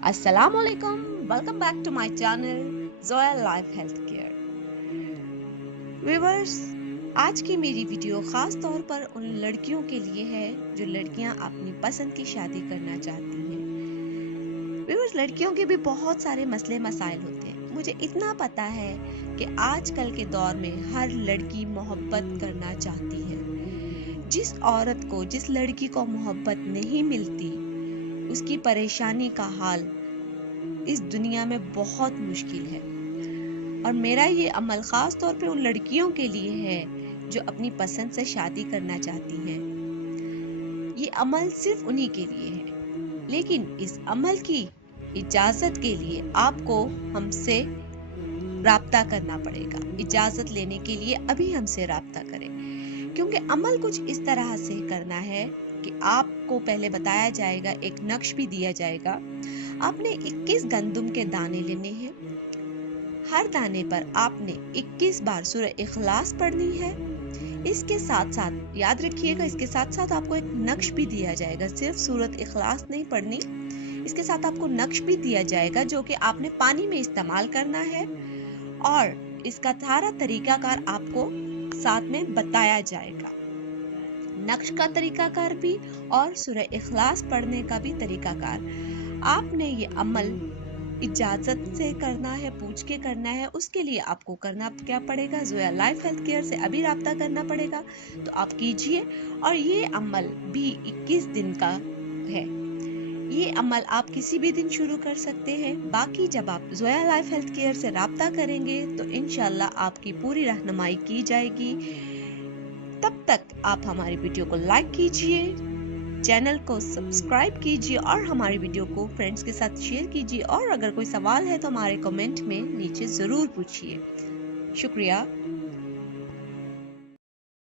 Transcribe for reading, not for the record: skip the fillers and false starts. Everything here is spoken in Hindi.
अस्सलाम वालेकुम, welcome back to my channel Zoya life health care. Viewers, आज की मेरी वीडियो खास तौर पर उन लड़कियों के लिए है जो लड़कियां अपनी पसंद की शादी करना चाहती हैं। व्यूअर्स, लड़कियों के भी बहुत सारे मसले मसाइल होते हैं। मुझे इतना पता है कि आजकल के दौर में हर लड़की मोहब्बत करना चाहती है। जिस औरत को, जिस लड़की को मोहब्बत नहीं मिलती, उसकी परेशानी का हाल इस दुनिया में बहुत मुश्किल है। और मेरा ये अमल खास तौर पे उन लड़कियों के लिए है जो अपनी पसंद से शादी करना चाहती हैं। ये अमल सिर्फ उन्हीं के लिए है, लेकिन इस अमल की इजाजत के लिए आपको हमसे राब्ता करना पड़ेगा। इजाजत लेने के लिए अभी हमसे राब्ता करें, क्योंकि अमल कुछ इस तरह से करना है कि आपको पहले बताया जाएगा, एक नक्श भी दिया जाएगा। आपने 21 गंदुम के दाने लेने हैं। हर दाने पर आपने 21 बार सूरह इखलास पढ़नी है। इसके साथ साथ याद रखिएगा, इसके साथ साथ आपको एक नक्श भी दिया जाएगा। सिर्फ सूरत इखलास नहीं पढ़नी, इसके साथ आपको नक्श भी दिया जाएगा जो कि आपने पानी में इस्तेमाल करना है, और इसका सारा तरीकाकार आपको साथ में बताया जाएगा। नक्श का तरीकाकार भी और सूरह इखलास पढ़ने का भी तरीकाकार। आपने ये अमल इजाजत से करना है, पूछ के करना है। उसके लिए आपको करना क्या पड़ेगा, जोया लाइफ हेल्थ केयर से अभी राब्ता करना पड़ेगा। तो आप कीजिए, और ये अमल भी 21 दिन का है। ये अमल आप किसी भी दिन शुरू कर सकते हैं। बाकी जब आप जोया लाइफ हेल्थ केयर से राब्ता करेंगे तो इंशाल्लाह आपकी पूरी रहनुमाई की जाएगी। तब तक आप हमारी वीडियो को लाइक कीजिए, चैनल को सब्सक्राइब कीजिए और हमारी वीडियो को फ्रेंड्स के साथ शेयर कीजिए। और अगर कोई सवाल है तो हमारे कमेंट में नीचे जरूर पूछिए। शुक्रिया।